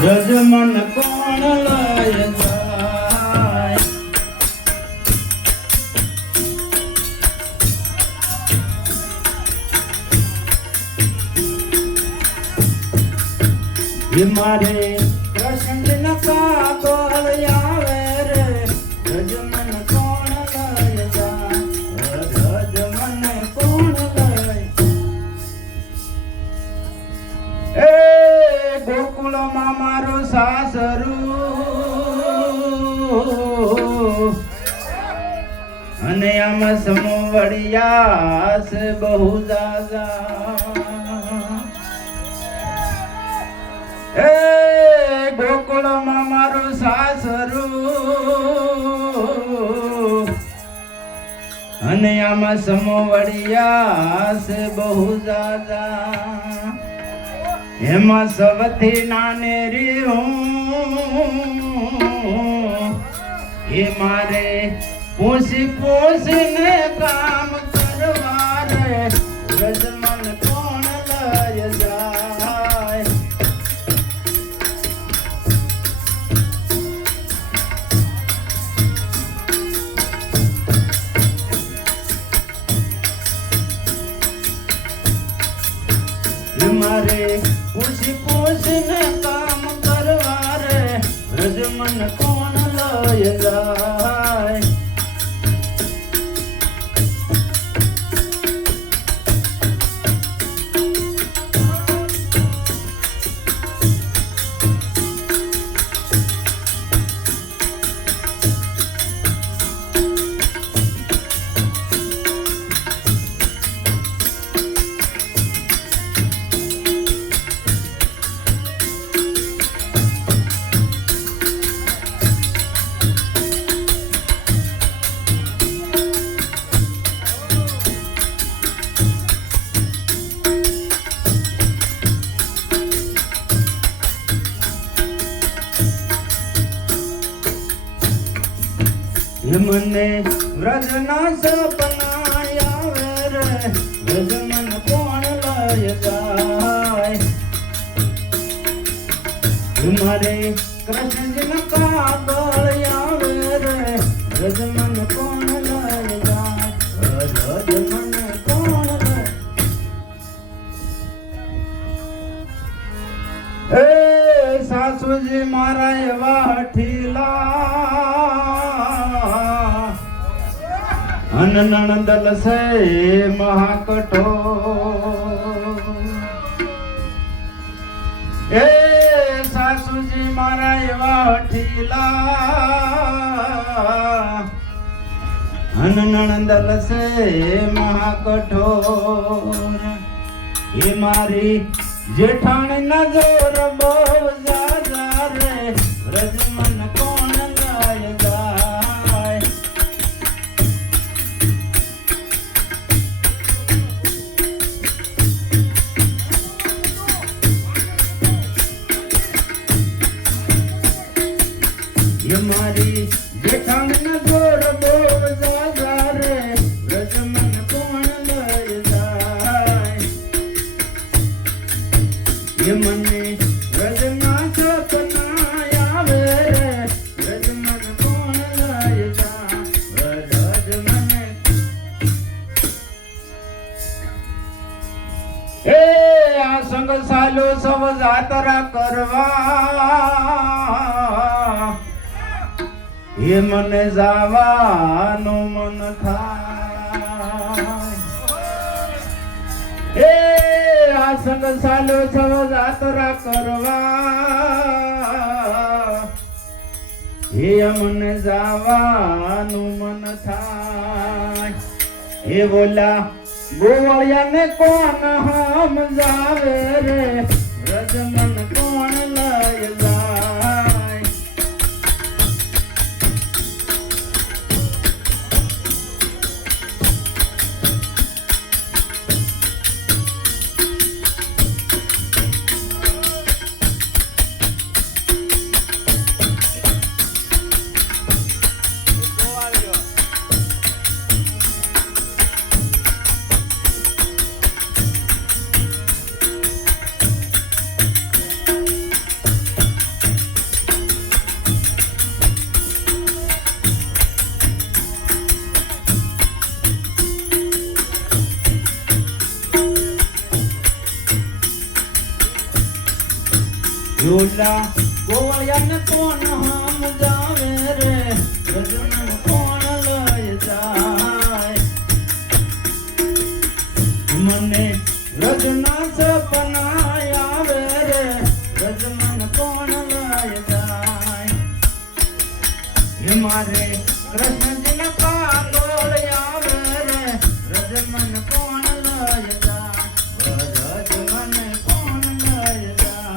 રજ મન કોણ લય જાય એ મારે કૃષ્ણ કાગળ આવે રે રજ મન કોણ લય જાય રજ મન કોણ લય એ ગોકુળમાં મારું સાસરું અને આમાં સમવડિયા છે બહુ જાજા એ ગોકુળમાં મારું સાસરું અને આમાં સમવડિયા છે બહુ જાજા એમાં સૌથી નાનેરી હું એ મારે પૂછી પૂછીને કામ કરવા રે રજ મન કોણ લય જાય મારે પૂછી પૂછીને કામ કરવા રે રજ મન કોણ લય જાય મને વ્રજના સપના આવે રે વ્રજ મન કોણ લય જાય મારે કૃષ્ણજીના કાગળ આવે રે વ્રજ મન કોણ લય જાય વ્રજ મન કોણ લય એ સાસુજી મારા એવા હઠીલા નણંદલ સે મહાકઠો એ સાસુજી મારા એવા હઠીલા નણંદલ સે મહાકઠોર એ મારી જેઠાણી ના જોર બહુ જાજા રે વ્રજ મન કોણ લય જાય મારી જેઠાણી જોર બહુ જાજા રે વ્રજ મન કોણ લય જાય એ મને વ્રજના સપના આવે રે વ્રજ મન કોણ લય જાય વ્રજ મને એ આ સંગ સાલો સવ જાતરા કરવા એ મને જાવાનું મન થાય એ આ સંગ સાલો સવ જાતરા કરવા એ મને જાવાનું મન થાય એ બોલા ગોવાળિયાને કોણ હમ જાવે રે વ્રજ મન કોણ લય જાય झूला गोवळ्यान कोण हम जावे रे रजमन कोण लय जाय મને રજના સપના આવે રે રજમન કોણ લય જાય હે મારે કૃષ્ણજીના કાગોળ આવે રે રજમન કોણ લય જાય રજમન કોણ લય જાય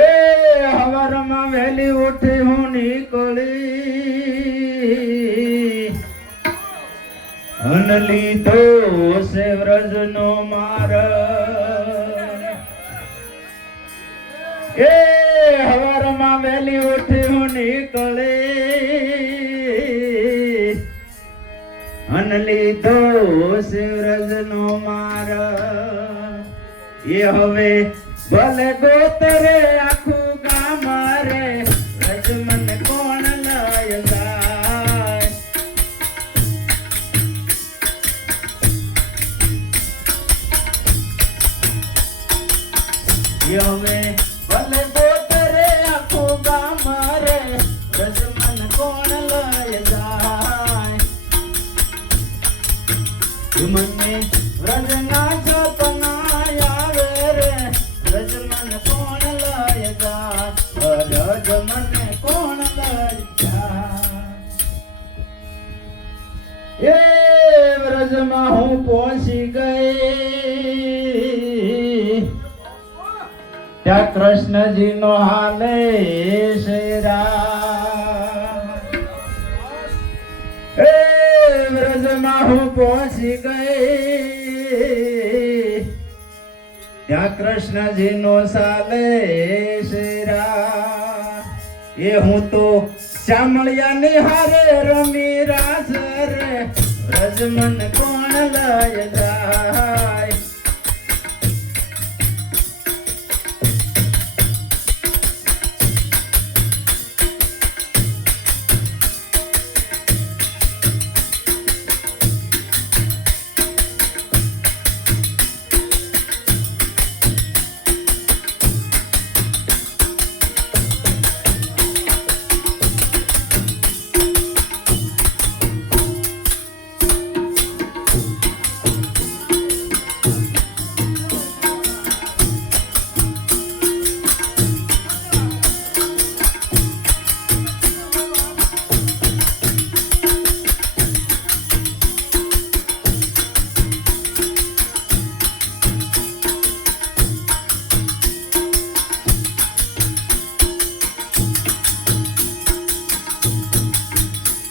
એ હવારમાં વહેલી ઉઠી હું નીકળી અનલી તો સે વ્રજનો માર એ હવારમાં વહેલી ઉઠી હું નીકળી અનલી તો સે વ્રજનો માર એ હવે ભલે ગોતરે આખું ગામ રે રજમન કોણ લય જાય હવે ભલે ગોતરે આખું ગામ રે રજમન કોણ લય જાય મને વ્રજના સપના આવે રે રજમન કોણ લય જાય રજમન કોણ લય જાય એ વ્રજમાં હું પહોંચી ગઈ ત્યાં કૃષ્ણજીનો હાલે શેરા એ વ્રજમાં હું પહોંચી ગઈ ત્યાં કૃષ્ણજીનો સાલે શેરા એ હું તો ચામળિયાની હારે રમી રાસ રે રજમન કોણ લય જાય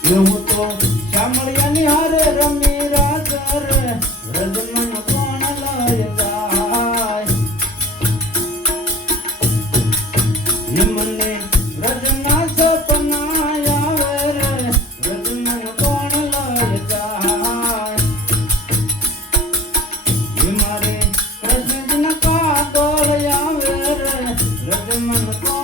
હું તો ચામળિયાની હારે રમી રાસ રે રજમન કોણ લય જાય મને રજના સપના આવે રે રજમન કોણ લય જાય મારે કૃષ્ણજીના કાગોળ આવે રે રજમન કોણ